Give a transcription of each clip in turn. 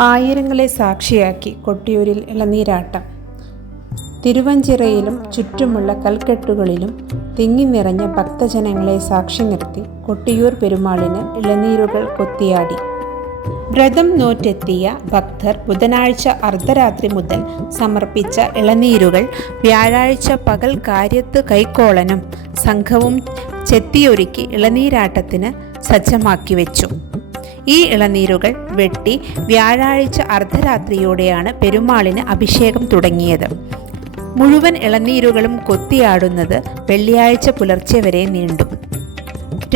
ആയിരങ്ങളെ സാക്ഷിയാക്കി കൊട്ടിയൂരിൽ ഇളനീരാട്ടം. തിരുവഞ്ചിറയിലും ചുറ്റുമുള്ള കൽക്കെട്ടുകളിലും തിങ്ങി നിറഞ്ഞ ഭക്തജനങ്ങളെ സാക്ഷി നിർത്തി കൊട്ടിയൂർ പെരുമാളിന് ഇളനീരുകൾ കൊത്തിയാടി. വ്രതം നോറ്റെത്തിയ ഭക്തർ ബുധനാഴ്ച അർദ്ധരാത്രി മുതൽ സമർപ്പിച്ച ഇളനീരുകൾ വ്യാഴാഴ്ച പകൽ കാര്യത്ത് കൈക്കോളനും സംഘവും ചെത്തിയൊരുക്കി ഇളനീരാട്ടത്തിന് സജ്ജമാക്കി വെച്ചു. ഈ ഇളനീരുകൾ വെട്ടി വ്യാഴാഴ്ച അർദ്ധരാത്രിയോടെയാണ് പെരുമാളിന് അഭിഷേകം തുടങ്ങിയത്. മുഴുവൻ ഇളനീരുകളും കൊത്തിയാടുന്നത് വെള്ളിയാഴ്ച പുലർച്ചെ വരെ നീണ്ടു.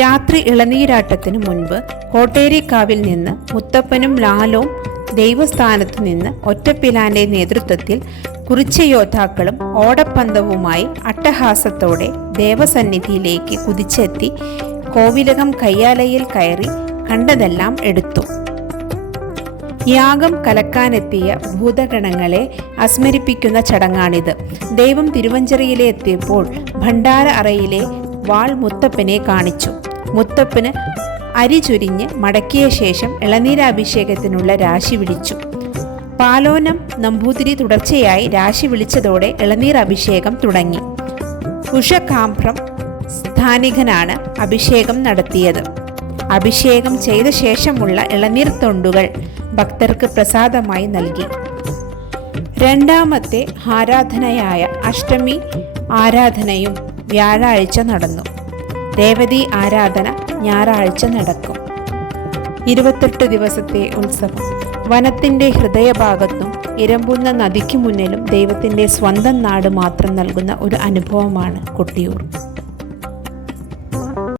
രാത്രി ഇളനീരാട്ടത്തിനു മുൻപ് കോട്ടേരിക്കാവിൽ നിന്ന് മുത്തപ്പനും ലാലും ദൈവസ്ഥാനത്തു നിന്ന് ഒറ്റപ്പിലാന്റെ നേതൃത്വത്തിൽ കുറിച്ച യോദ്ധാക്കളും ഓടപ്പന്തവുമായി അട്ടഹാസത്തോടെ ദേവസന്നിധിയിലേക്ക് കുതിച്ചെത്തി കോവിലകം കയ്യാലയിൽ കയറി കണ്ടതെല്ലാം എടുത്തു. യാഗം കലക്കാനെത്തിയ ഭൂതഗണങ്ങളെ അസ്മരിപ്പിക്കുന്ന ചടങ്ങാണിത്. ദൈവം തിരുവഞ്ചറിയിലെ എത്തിയപ്പോൾ ഭണ്ഡാര അറയിലെ വാൾ മുത്തപ്പനെ കാണിച്ചു. മുത്തപ്പന് അരി ചുരിഞ്ഞ് മടക്കിയ ശേഷം ഇളനീരാഭിഷേകത്തിനുള്ള രാശി വിളിച്ചു. പാലോനം നമ്പൂതിരി തുടർച്ചയായി രാശി വിളിച്ചതോടെ ഇളനീർ അഭിഷേകം തുടങ്ങി. ഉഷകാംഭ്രം സ്ഥാനികനാണ് അഭിഷേകം നടത്തിയത്. അഭിഷേകം ചെയ്ത ശേഷമുള്ള ഇളനീർ തൊണ്ടുകൾ ഭക്തർക്ക് പ്രസാദമായി നൽകി. രണ്ടാമത്തെ ആരാധനയായ അഷ്ടമി ആരാധനയും വ്യാഴാഴ്ച നടന്നു. രേവതി ആരാധന ഞായറാഴ്ച നടക്കും. ഇരുപത്തെട്ട് ദിവസത്തെ ഉത്സവം. വനത്തിന്റെ ഹൃദയഭാഗത്തും ഇരമ്പുന്ന നദിക്ക് മുന്നിലും ദൈവത്തിന്റെ സ്വന്തം നാട് മാത്രം നൽകുന്ന ഒരു അനുഭവമാണ് കൊട്ടിയൂർ.